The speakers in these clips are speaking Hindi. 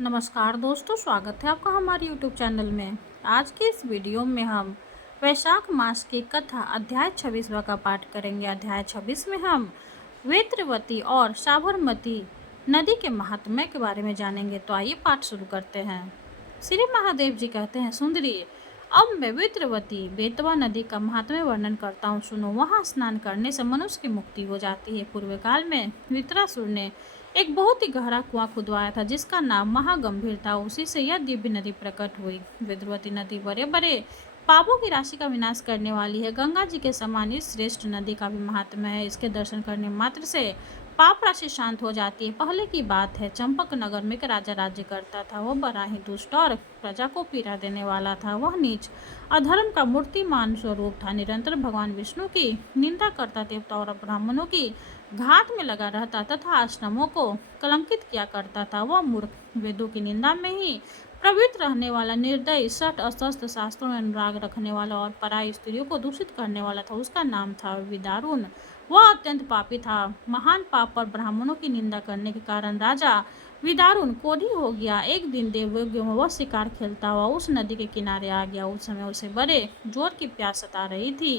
नमस्कार दोस्तों, स्वागत है आपका हमारे YouTube चैनल में। आज के इस वीडियो में हम वैशाख मास की कथा अध्याय 26वां का पाठ करेंगे। अध्याय 26 में हम वेत्रवती और साबरमती नदी के महात्म्य के बारे में जानेंगे। तो आइए पाठ शुरू करते हैं। श्री महादेव जी कहते हैं, सुंदरी, अब मैं वेत्रवती बेतवा नदी का महात्म्य वर्णन करता हूँ, सुनो। वहाँ स्नान करने से मनुष्य की मुक्ति हो जाती है। पूर्व काल में वित्रासुर ने एक बहुत ही गहरा कुआं खुदवाया था, जिसका नाम महागंभीर था। उसी से यह दिव्य नदी प्रकट हुई। वेत्रवती नदी बड़े बड़े पापों की राशि का विनाश करने वाली है। गंगा जी के समान इस श्रेष्ठ नदी का भी महात्म्य है। इसके दर्शन करने मात्र से पाप राशि शांत हो जाती है। पहले की बात है, चंपक नगर में एक राजा राज्य करता था। वह बड़ा ही दुष्ट और प्रजा को पीड़ा देने वाला था। वह नीच अधर्म का मूर्तिमान स्वरूप था। निरंतर भगवान विष्णु की निंदा करता, देवता और ब्राह्मणों की घात में लगा रहता तथा आश्रमों को कलंकित किया करता था। वह मूर्ख, वेदों की निंदा में ही प्रवृत्त रहने वाला, निर्दयी, सठ, अस्वस्थ, शास्त्रों में अनुराग रखने वाला और पराई स्त्रियों को दूषित करने वाला था। उसका नाम था विदारुण। वह अत्यंत पापी था। महान पाप पर ब्राह्मणों की निंदा करने के कारण राजा विदारुण क्रोधी हो गया। एक दिन देवयज्ञ में वह शिकार खेलता हुआ उस नदी के किनारे आ गया। उस समय उसे बड़े जोर की प्यास सता रही थी।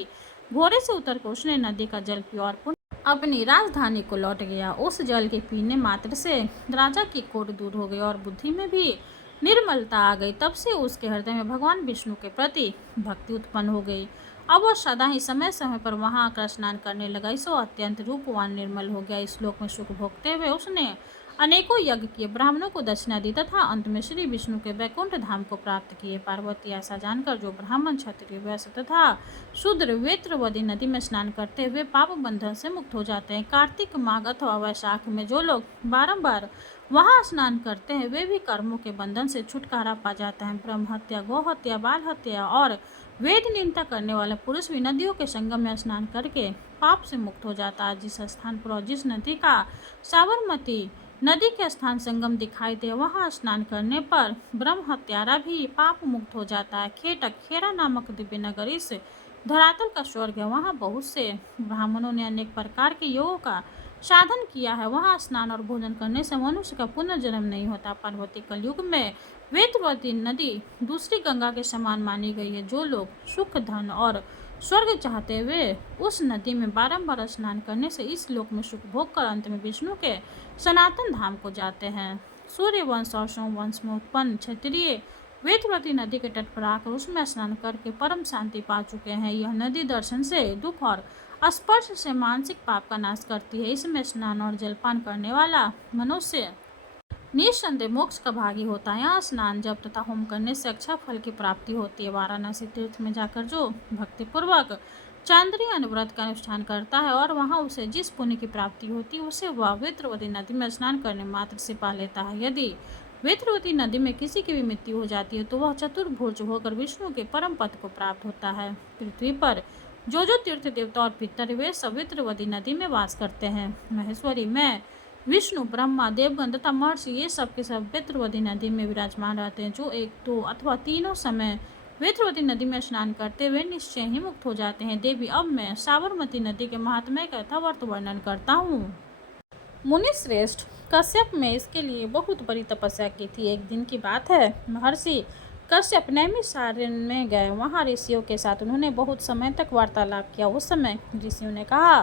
घोड़े से उतरकर उसने नदी का जल पिया और पुनः अपनी राजधानी को लौट गया। उस जल के पीने मात्र से राजा की क्रोध दूर हो गई और बुद्धि में भी निर्मलता आ गई। तब से उसके हृदय में भगवान विष्णु के प्रति भक्ति उत्पन्न हो गई। अब वह सदा ही समय समय पर वहां आकर स्नान करने लगा। इसो अत्यंत रूपवान निर्मल हो गया। इस श्लोक में सुख भोगते हुए उसने अनेकों यज्ञ किए, ब्राह्मणों को दक्षिणा दी तथा अंत में श्री विष्णु के वैकुंठ धाम को प्राप्त किए। पार्वती ऐसा जानकर, जो ब्राह्मण, क्षत्रिय, वैश्य तथा शूद्र वेत्रवती नदी में स्नान करते हुए पाप बंधन से मुक्त हो जाते हैं। कार्तिक माघ अथवा वैशाख में जो लोग बारंबार वहां स्नान करते हैं, वे भी कर्मों के बंधन से छुटकारा पा जाते हैं। ब्रह्म हत्या, गौ हत्या, बाल हत्या और वेद निंदा करने वाले पुरुष भी नदियों के संगम में स्नान करके पाप से मुक्त हो जाता है। जिस स्थान पर और जिस नदी का साबरमती नदी के स्थान संगम दिखाई दे, वहां स्नान करने पर ब्रह्म हत्यारा भी पाप मुक्त हो जाता है। खेटक, खेरा नामक दिव्य नगर इस धरातल का स्वर्ग है। वहां बहुत से ब्राह्मणों ने अनेक प्रकार के योगों का साधन किया है। वहां स्नान और भोजन करने से मनुष्य का पुनर्जन्म नहीं होता। पार्वती कलयुग में वेत्रवती नदी दूसरी गंगा के समान मानी गई है। जो लोग सुख, धन और स्वर्ग चाहते हुए उस नदी में बारंबार स्नान करने से इस लोक में सुख भोग कर अंत में विष्णु के सनातन धाम को जाते हैं। सूर्य वंश और सोम वंश में उत्पन्न क्षत्रिय वेत्रवती नदी के तट पर आकर उसमें स्नान करके परम शांति पा चुके हैं। यह नदी दर्शन से, दुख और स्पर्श से मानसिक पाप का नाश करती है। इसमें स्नान और जलपान करने वाला मनुष्य निस्संदेह मोक्ष का भागी होता है। यहाँ स्नान, जप तथा होम करने से अच्छा फल की प्राप्ति होती है। वाराणसी तीर्थ में जाकर जो भक्तिपूर्वक चांद्रिय अनुव्रत का अनुष्ठान करता है और वहाँ उसे जिस पुण्य की प्राप्ति होती है, उसे वह वेत्रवती नदी में स्नान करने मात्र से पा लेता है। यदि वेत्रवती नदी में किसी की भी मृत्यु हो जाती है, तो वह चतुर्भुज होकर विष्णु के परम पद को प्राप्त होता है। पृथ्वी पर जो तीर्थ देवता और पितर, वे सब वेत्रवती नदी में वास करते हैं। महेश्वरी में विष्णु, ब्रह्मा, देवगण तथा महर्षि, ये सब के सब वेत्रवती नदी में विराजमान रहते हैं। जो एक, दो अथवा तीनों समय वेत्रवती नदी में स्नान करते हुए निश्चय ही मुक्त हो जाते हैं। देवी, अब मैं साबरमती नदी के महात्म्य का यथावत वर्णन करता हूँ। मुनि श्रेष्ठ कश्यप में इसके लिए बहुत बड़ी तपस्या की थी। एक दिन की बात है, महर्षि कश्यप नैमिषारण्य में गए। वहाँ ऋषियों के साथ उन्होंने बहुत समय तक वार्तालाप किया। उस समय ऋषियों ने कहा,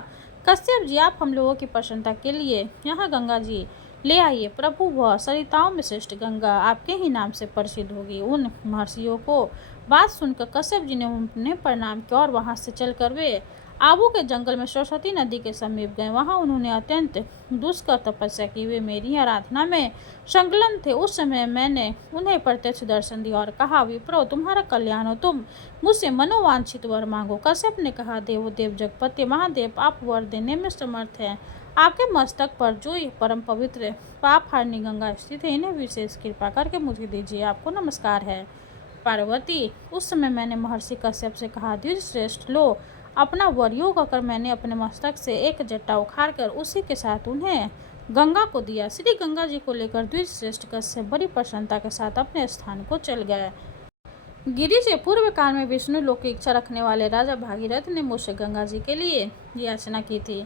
कश्यप जी, आप हम लोगों की प्रसन्नता के लिए यहाँ गंगा जी ले आइए। प्रभु, वह सरिताओं में श्रेष्ठ गंगा आपके ही नाम से प्रसिद्ध होगी। उन महर्षियों को बात सुनकर कश्यप जी ने उन्हें प्रणाम किया और वहाँ से चलकर वे आबू के जंगल में सरस्वती नदी के समीप गए। वहाँ उन्होंने अत्यंत दुष्कर तपस्या की। वे मेरी आराधना में संलग्न थे। उस समय मैंने उन्हें प्रत्यक्ष दर्शन दिया और कहा, विप्रो, तुम्हारा कल्याण हो, तुम मुझसे मनोवांछित वर मांगो। कश्यप ने कहा, देवोदेव जगपति महादेव, आप वर देने में समर्थ हैं। आपके मस्तक पर जो ये परम पवित्र पाप हारनी गंगा स्थित है, इन्हें विशेष कृपा करके मुझे दीजिए। आपको नमस्कार है। पार्वती, उस समय मैंने महर्षि कश्यप से कहा, द्विज श्रेष्ठ, लो अपना वर। योग कर मैंने अपने मस्तक से एक जट्टा उखाड़कर उसी के साथ उन्हें गंगा को दिया। श्री गंगा जी को लेकर द्विज श्रेष्ठ कश्यप बड़ी प्रसन्नता के साथ अपने स्थान को चल गए। गिरिजे, पूर्व काल में विष्णु लोक की इच्छा रखने वाले राजा भागीरथ ने मुझसे गंगा जी के लिए याचना की थी।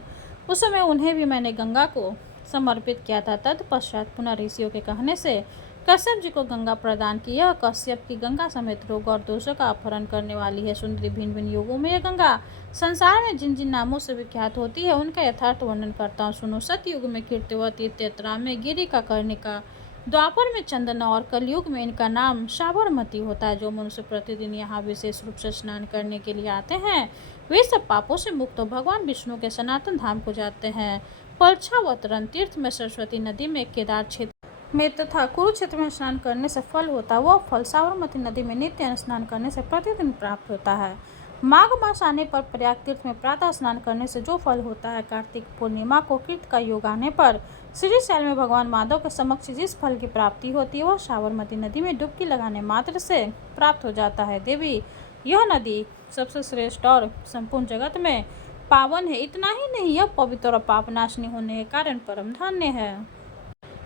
उस समय उन्हें भी मैंने गंगा को समर्पित किया था। तत्पश्चात पुनः ऋषियों के कहने से कश्यप जी को गंगा प्रदान की। यह कश्यप की गंगा समेत रोग और दोषों का अपहरण करने वाली है। सुंदरी भिन्न भिन्न युगों में यह गंगा संसार में जिन जिन नामों से विख्यात होती है उनका यथार्थ वर्णन करता हूँ, सुनो। सतयुग में कीर्तिवती, त्रेता में गिरिका कर्णिका, द्वापर में चंदना और कलयुग में इनका नाम साबरमती होता है। जो मनुष्य प्रतिदिन यहाँ विशेष रूप से स्नान करने के लिए आते हैं वे सब पापों से मुक्त हो भगवान विष्णु के सनातन धाम को जाते हैं। पलछावतरण तीर्थ में सरस्वती नदी में, केदार क्षेत्र में तथा कुरुक्षेत्र में स्नान करने से फल होता है। वह फल साबरमती नदी में नित्य स्नान करने से प्रतिदिन प्राप्त होता है। माघ मास आने पर प्रयाग तीर्थ में प्रातः स्नान करने से जो फल होता है, कार्तिक पूर्णिमा को कृत का योग आने पर श्रीशैल में भगवान माधव के समक्ष जिस फल की प्राप्ति होती है वह साबरमती नदी में डुबकी लगाने मात्र से प्राप्त हो जाता है। देवी, यह नदी सबसे श्रेष्ठ और संपूर्ण जगत में पावन है। इतना ही नहीं, यह पवित्र और पाप नाशनी होने के कारण परम धन्य है।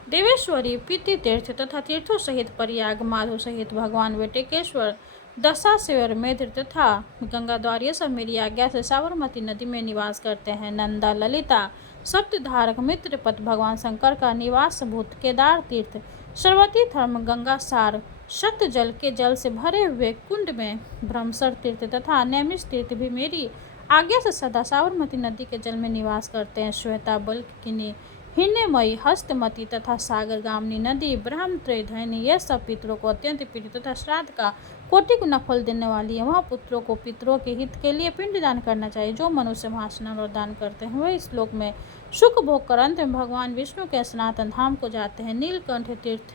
देवेश्वरी, पीति तीर्थ तथा तीर्थों सहित प्रयाग, माधव सहित भगवान वेटकेश्वर, दशाश्वर, मेध तथा गंगाद्वार ये सब मेरी आज्ञा से साबरमती नदी में निवास करते हैं। नंदा, ललिता, सप्तधारक, मित्रपत, भगवान शंकर का निवास भूत केदार तीर्थ, सरवती धर्म, गंगा सार, सत्य जल के जल से भरे हुए कुंड में ब्रह्मसर तीर्थ तथा नैमिष तीर्थ भी मेरी आज्ञा से सदा साबरमती नदी के जल में निवास करते हैं। श्वेता, बल्किनी, हिन्नमयी, हस्तमती तथा सागर गामनी नदी, ब्रह्मत्रयधयनी ये सब पितरों को अत्यंत प्रिय तथा श्राद्ध का कोटि गुना फल देने वाली है। वहाँ पुत्रों को पितरों के हित के लिए पिंड दान करना चाहिए। जो मनुष्य वहाँ स्नान और दान करते हैं वे इस लोक में सुख भोग कर अंत में भगवान विष्णु के सनातन धाम को जाते हैं। नीलकंठ तीर्थ,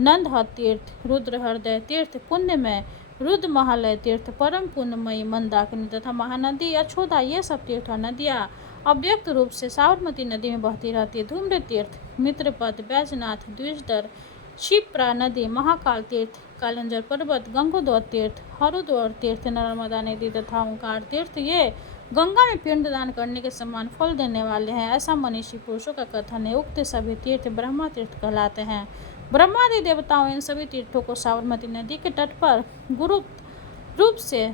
नंदहर तीर्थ, रुद्र हृदय तीर्थ, पुण्य में रुद्र महालय तीर्थ, परम पुण्यमयी मंदाकिनी तथा महानदी अछोदा ये सब तीर्थ और नदियाँ अव्यक्त रूप से साबरमती नदी में बहती रहती है। धूम्र तीर्थ, मित्रपद, बैजनाथ, द्विजदर, क्षिप्रा नदी, महाकाल तीर्थ, कालंजर पर्वत, गंगोदर तीर्थ, हरुद्वार तीर्थ, नर्मदा नदी तथा ओंकार तीर्थ ये गंगा में पिंड दान करने के समान फल देने वाले हैं। ऐसा मनीषी पुरुषों का कथन है। उक्त सभी तीर्थ ब्रह्मा तीर्थ कहलाते हैं। ब्रह्मादि देवताओं इन सभी तीर्थों को साबरमती नदी के तट पर गुरु रूप से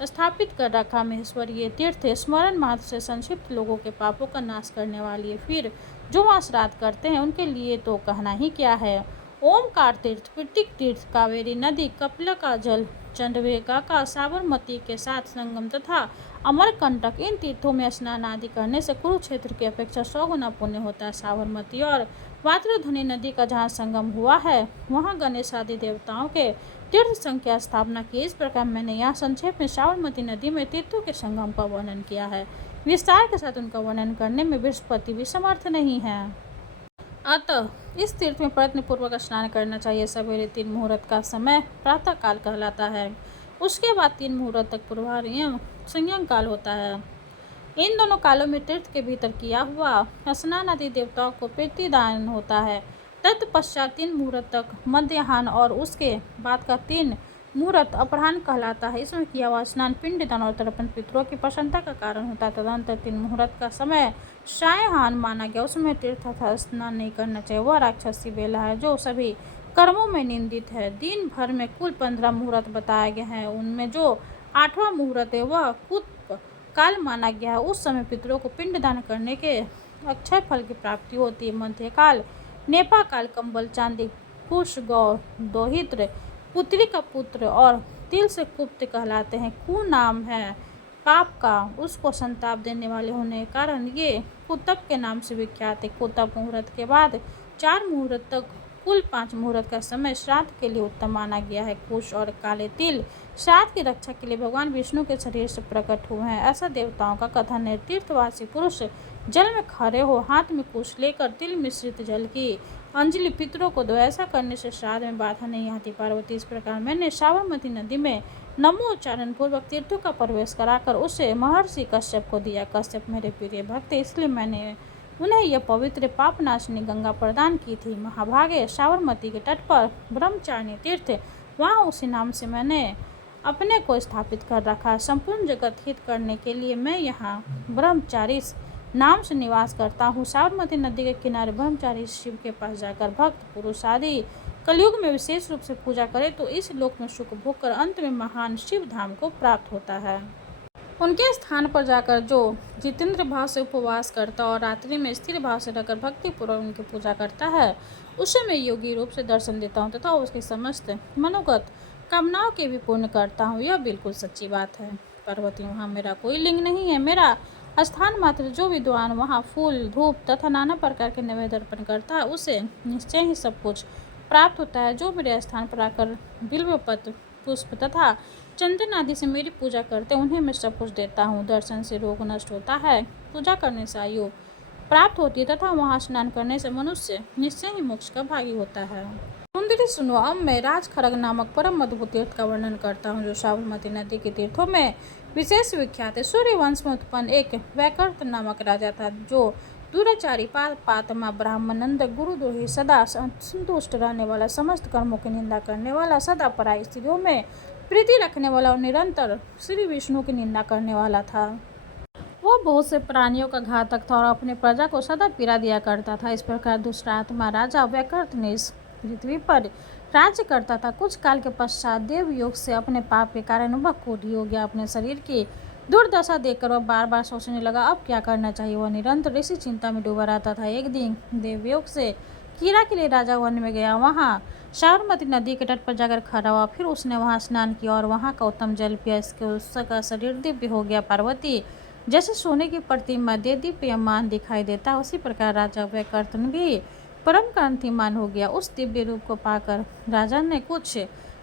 स्थापित कर रखा। महेश्वरीय तीर्थ स्मरण मात्र से संक्षिप्त लोगों के पापों का नाश करने वाली है। फिर जो वहाँ श्राद्ध करते हैं उनके लिए तो कहना ही क्या है। ओमकार तीर्थ, पिटिक तीर्थ, कावेरी नदी, कपिला का जल, चंडवेगा का साबरमती के साथ संगम तथा अमरकंटक इन तीर्थों में स्नान आदि करने से कुरुक्षेत्र की अपेक्षा 100 गुना पुण्य होता है। साबरमती और वात्रधनी नदी का जहाँ संगम हुआ है वहाँ गणेश आदि देवताओं के तीर्थ संख्या स्थापना की। इस प्रकार मैंने यहाँ संक्षेप में साबरमती नदी में तीर्थों के संगम का वर्णन किया है। विस्तार के साथ उनका वर्णन करने में बृहस्पति भी समर्थ नहीं है। अतः इस तीर्थ में प्रयत्न पूर्वक स्नान करना चाहिए। सवेरे 3 मुहूर्त का समय प्रातः काल कहलाता है। उसके बाद 3 मुहूर्त तक पूर्वाह्न एवं संयम काल होता है। इन दोनों कालों में तीर्थ के भीतर किया हुआ स्नान आदि देवताओं को प्रीतिदान होता है। तत्पश्चात 3 मुहूर्त तक मध्याह्न और उसके बाद का 3 मुहूर्त अपराह्न कहलाता है। इसमें किया हुआ स्नान पिंडदान और तर्पण पितरों की प्रसन्नता का कारण होता है। तदनंतर 3 मुहूर्त का समय सायंहान माना गया। उसमें तीर्थ तथा स्नान नहीं करना चाहिए। वह राक्षसी बेला है जो सभी कर्मों में निंदित है। दिन भर में कुल 15 मुहूर्त बताए गए हैं। उनमें जो 8वां मुहूर्त है वह कुत्प काल माना गया है। उस समय पितरों को पिंडदान करने के अक्षय फल की प्राप्ति होती है। मध्यकाल, नेपा काल, कंबल, चांदी, कुश, गौ, दोहित्र, पुत्री का पुत्र और तिल से कुप्त कहलाते हैं। कु नाम है पाप का, उसको संताप देने वाले होने के कारण ये कुतप के नाम से विख्यात है। कुतप मुहूर्त के बाद 4 मुहूर्त तक कुल 5 मुहूर्त का समय श्राद्ध के लिए उत्तम माना गया है। कुश और काले तिल श्राद्ध की रक्षा के लिए भगवान विष्णु के शरीर से प्रकट हुए हैं, ऐसा देवताओं का कथन है। तीर्थवासी पुरुष जल में खड़े हो हाथ में कुश लेकर तिल मिश्रित जल की अंजलि पितरों को दो। ऐसा करने से श्राद्ध में बाधा नहीं आती। पार्वती, इस प्रकार मैंने साबरमती नदी में नमो उच्चारण पूर्वक तीर्थों का प्रवेश कराकर उसे महर्षि कश्यप को दिया। कश्यप मेरे प्रिय भक्त, इसलिए मैंने उन्हें यह पवित्र पापनाशिनी गंगा प्रदान की थी। महाभागे, साबरमती के तट पर ब्रह्मचारिणी तीर्थ, वहाँ उसी नाम से मैंने अपने को स्थापित कर रखा है। संपूर्ण जगत हित करने के लिए मैं यहाँ ब्रह्मचारी नाम से निवास करता हूँ। साबरमती नदी के किनारे ब्रह्मचारी शिव के पास जाकर भक्त पुरुष आदि कलयुग में विशेष रूप से पूजा करे तो इस लोक में सुख भोग कर अंत में महान शिव धाम को प्राप्त होता है। उनके स्थान पर जाकर जो जितेंद्र भाव से उपवास करता और रात्रि में स्थिर भाव से रहकर भक्तिपूर्वक उनकी पूजा करता है, उसे मैं योगी रूप से दर्शन देता हूँ तथा उसकी समस्त मनोगत कामनाओं के भी पूर्ण करता हूँ। यह बिल्कुल सच्ची बात है पार्वती। वहाँ मेरा कोई लिंग नहीं है, मेरा स्थान मात्र। जो विद्वान वहाँ फूल धूप तथा नाना प्रकार के नैवेद्य अर्पण करता है, उसे निश्चय ही सब कुछ प्राप्त होता है। जो मेरे स्थान पर आकर बिल्वपत्र पुष्प तथा चंदन आदि से मेरी पूजा करते, उन्हें मैं सब कुछ देता हूँ। दर्शन से रोग नष्ट होता है, पूजा करने से आयु प्राप्त होती है तथा वहाँ स्नान करने से मनुष्य निश्चय ही मोक्ष का भागी होता है। सुंदरी सुनो, अब मैं राजखरग नामक परम अद्भुत तीर्थ का वर्णन करता हूँ, जो साबरमती नदी के तीर्थों में विशेष विख्यात है। सूर्यवंश में उत्पन्न एक वैकर्त नामक राजा था, जो दुराचारी पातमा ब्राह्मणंद गुरुद्रोही, सदा संतुष्ट रहने वाला, समस्त कर्मों की निंदा करने वाला, सदा पराई स्त्रियों में प्रीति रखने वाला और निरंतर श्री विष्णु की निंदा करने वाला था। वह बहुत से प्राणियों का घातक था और अपने प्रजा को सदा पीड़ा दिया करता था। इस प्रकार दुष्टात्मा राजा वैकर्त ने इस पृथ्वी पर राज्य करता था। कुछ काल के पश्चात देव योग से अपने पाप के कारण वह कोढ़ी हो गया। अपने शरीर की दुर्दशा देखकर वह बार बार सोचने लगा, अब क्या करना चाहिए। वह निरंतर इसी चिंता में डूबा रहता था। एक दिन देवयोग से कीड़ा के लिए राजा वन में गया। वहाँ साबरमती नदी के तट पर जाकर खड़ा हुआ। फिर उसने वहाँ स्नान किया और वहाँ का उत्तम जल पिया। इसके उसका शरीर दिव्य हो गया। पार्वती, जैसे सोने की प्रतिमा दीप्यमान दिखाई देता, उसी प्रकार राजा वैकर्तन भी परम कांतिमान हो गया। उस दिव्य रूप को पाकर राजा ने कुछ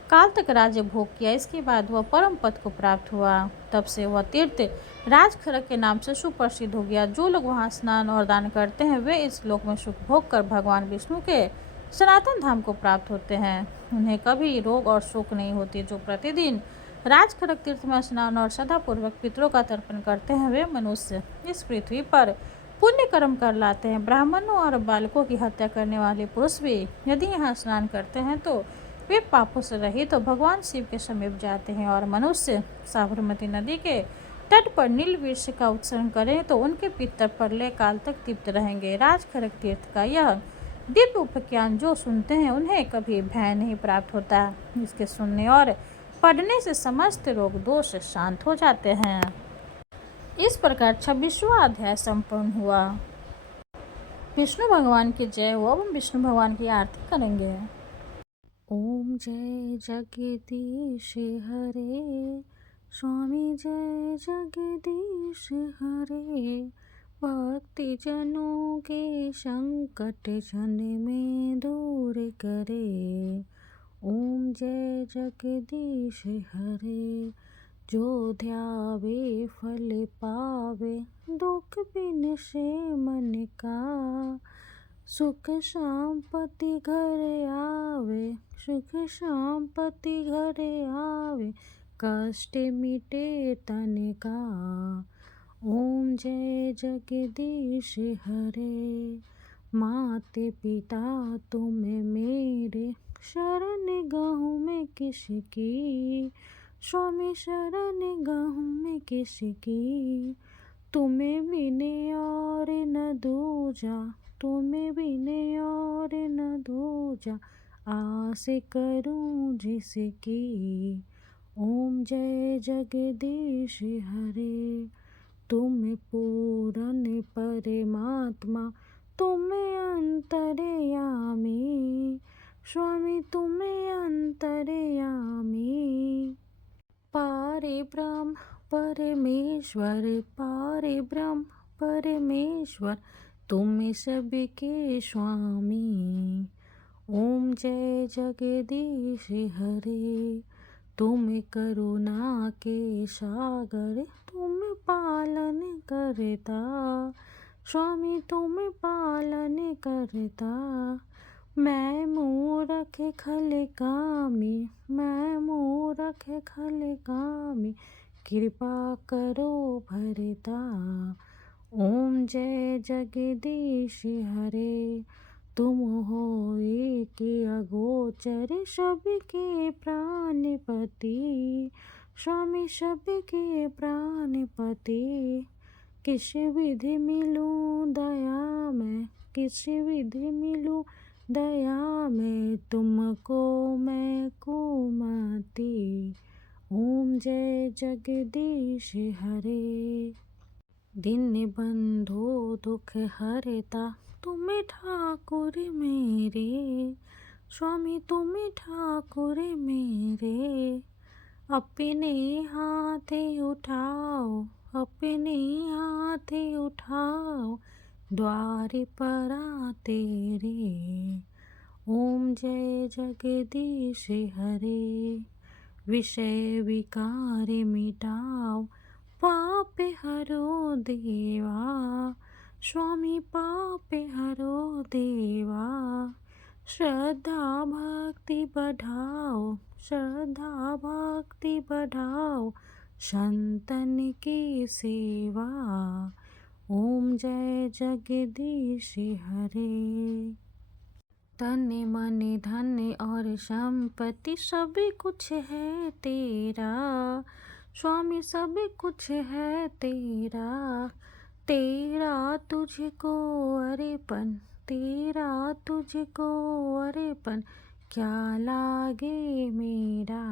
काल तक राज्य भोग किया। इसके बाद वह परम पद को प्राप्त हुआ। तब से वह तीर्थ राजखरग के नाम से सुप्रसिद्ध हो गया। जो लोग वहाँ स्नान और दान करते हैं, वे इस लोक में सुख भोग कर भगवान विष्णु के सनातन धाम को प्राप्त होते हैं। उन्हें कभी रोग और शोक नहीं होती। जो प्रतिदिन राजखरग तीर्थ में स्नान और सदापूर्वक पितरों का तर्पण करते हैं, वे मनुष्य इस पृथ्वी पर पुण्य कर्म कर लाते हैं। ब्राह्मणों और बालकों की हत्या करने वाले पुरुष भी यदि यहाँ स्नान करते हैं, तो वे पापों से रहित तो भगवान शिव के समीप जाते हैं। और मनुष्य साबरमती नदी के तट पर नील वृक्ष का उत्सर्ग करें, तो उनके पितर प्रलय काल तक तृप्त रहेंगे। राजखरग तीर्थ का यह दिव्य उपाख्यान जो सुनते हैं, उन्हें कभी भय नहीं प्राप्त होता। इसके सुनने और पढ़ने से समस्त रोग दोष शांत हो जाते हैं। इस प्रकार 26वां अध्याय संपूर्ण हुआ। विष्णु भगवान की जय हो। अब हम विष्णु भगवान की आरती करेंगे। ओम जय जगदीश हरे, स्वामी जय जगदीश हरे। भक्ति जनों के संकट जन में दूर करे। ओम जय जगदीश हरे। जो ध्यावे फल पावे, दुख बिन से मन का। सुख शांपति घर आवे, सुख शांपति घर आवे। कष्ट मिटे तन का। ओम जय जगदीश हरे। माते पिता तुम मेरे, शरण गहूँ में किसकी। स्वामी शरण गहूँ में किसकी। तुम्हें बिने और न दूजा, तुम्हें बिने और न दूजा। आस करूं जिसकी। ओम जय जगदीश हरे। तुम पूर्ण परमात्मा, तुम अंतर्यामी। स्वामी तुम अंतर्यामी। पारे ब्रह्म परमेश्वर, पारे ब्रह्म परमेश्वर। तुम सबके स्वामी। ओम जय जगदीश हरे। तुम करुणा के सागर, तुम पालन करता। स्वामी तुम पालन करता। मैं मूरख खल कामी, मैं मूरख खल कामी। कृपा करो भरता। ओम जय जगदीश हरे। तुम हो एक अगोचर, सबके प्राणपति। स्वामी सबके प्राणपति। किस विधि मिलूं दया में, किस विधि मिलूं दया में। तुमको मैं कुमति। ओम जय जगदीश हरे। दीन बंधो दुख हरता तुम ठाकुर मेरे, स्वामी तुम ठाकुर मेरे। अपने हाथ उठाओ, अपने हाथ उठाओ, द्वार पर तेरे। ओम जय जगदीश हरे। विषय विकार मिटाओ, पाप हरो देवा, स्वामी पाप हरो देवा। श्रद्धा भक्ति बढ़ाओ, श्रद्धा भक्ति बढ़ाओ, संतन की सेवा। ओम जय जगदीश हरे। तन मन धन और संपत्ति सब कुछ है तेरा, स्वामी सब कुछ है तेरा। तेरा तुझको अर्पण, तेरा तुझको अर्पण, क्या लागे मेरा।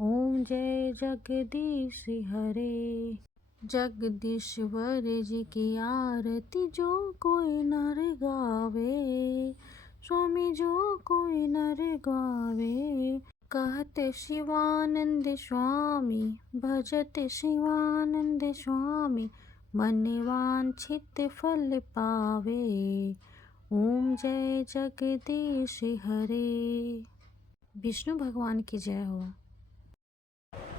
ओम जय जगदीश हरे। जगदीश्वर जी की आरती जो कोई नर गावे, स्वामी जो कोई नर गावे। कहते शिवानंद स्वामी, भजते शिवानंद स्वामी, मन वांछित फल पावे। ओम जय जगदीश हरे। विष्णु भगवान की जय हो।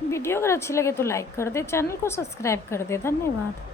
वीडियो अगर अच्छी लगे तो लाइक कर दे, चैनल को सब्सक्राइब कर दे। धन्यवाद।